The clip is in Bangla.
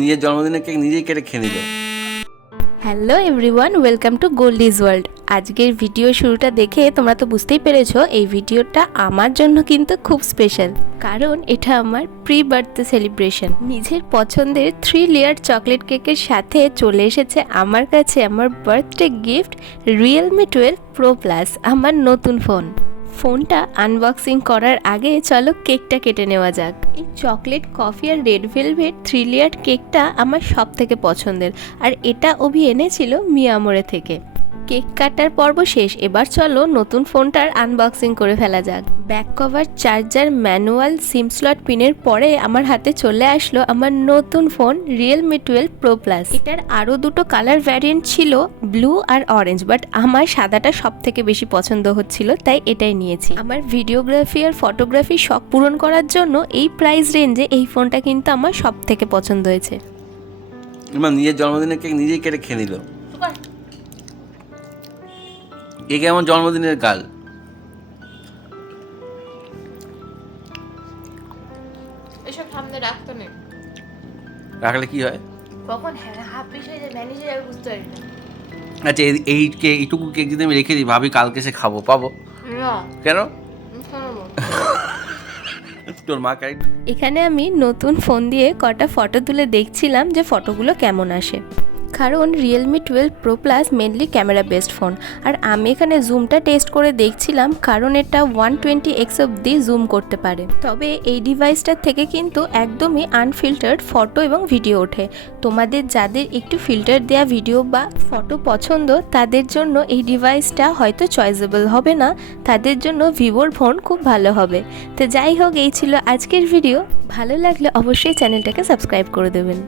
নিজের জন্মদিনের কেক নিজেই কেটে খেয়ে নিল। Hello everyone, welcome to Goldie's world. আজকের ভিডিও শুরুটা দেখে তোমরা তো বুঝতেই পেরেছো এই ভিডিওটা আমার জন্য কিন্তু খুব স্পেশাল, কারণ এটা আমার প্রি বার্থডে সেলিব্রেশন। নিজের পছন্দের 3 লেয়ার চকলেট কেকের সাথে চলে এসেছে আমার কাছে আমার birthday gift Realme 12 pro plus, আমার নতুন ফোনটা আনবক্সিং করার আগে চলো কেকটা কেটে নেওয়া যাক। এই চকলেট, কফি আর রেড ভেলভেট 3 লেয়ার কেকটা আমার সব থেকে পছন্দের, আর এটা অভি এনেছিল মিয়ামোরে থেকে। কেক কাটার পর্ব শেষ, এবার চলো নতুন ফোনটার আনবক্সিং করে ফেলা যাক। ব্যাক কভার, চার্জার, ম্যানুয়াল, সিম স্লট পিনের পরে আমার হাতে চলে আসলো আমার নতুন ফোন রিয়েলমি 12 প্রো প্লাস। এটার আরও দুটো কালার ভ্যারিয়েন্ট ছিল, ব্লু আর অরেঞ্জ, বাট আমার সাদাটা সব থেকে বেশি পছন্দ হচ্ছিল, তাই এটাই নিয়েছি। আমার ভিডিওগ্রাফি আর ফটোগ্রাফি শখ পূরণ করার জন্য এই প্রাইস রেঞ্জে এই ফোনটা কিন্তু আমার সব থেকে পছন্দ হয়েছে। নিজের জন্মদিনের কেক নিজেই কেটে খেয়ে নিল। এ কেমন জন্মদিনের গাল? এসব সামনে রাখতো না, রাখলে কি হয়? কখন হাফ পিস হয়ে যায় ম্যানেজ হয়ে বুঝতে পারি না। আচ্ছা, এইটুকু কেক যদি আমি রেখে দিই, ভাবি কালকে সে খাবো, পাবো? না, কেন? তোর মা কাইট। এখানে আমি নতুন ফোন দিয়ে কটা ফটো তুলে দেখছিলাম যে ফটোগুলো কেমন আসে, কারণ Realme 12 pro plus mainly camera based phone. আর আমি এখানে জুমটা টেস্ট করে দেখছিলাম, কারণ এটা 120x অবধি জুম করতে পারে। তবে এই ডিভাইসটার থেকে কিন্তু একদমই আনফিল্টার্ড ফটো এবং ভিডিও ওঠে। তোমাদের যাদের একটু ফিল্টার দেওয়া ভিডিও বা ফটো পছন্দ, তাদের জন্য এই ডিভাইসটা হয়তো চয়েসেবল হবে না, তাদের জন্য ভিভোর ফোন খুব ভালো হবে। তো যাই হোক, এই ছিল আজকের ভিডিও। ভালো লাগলে অবশ্যই চ্যানেলটাকে সাবস্ক্রাইব করে দেবেন।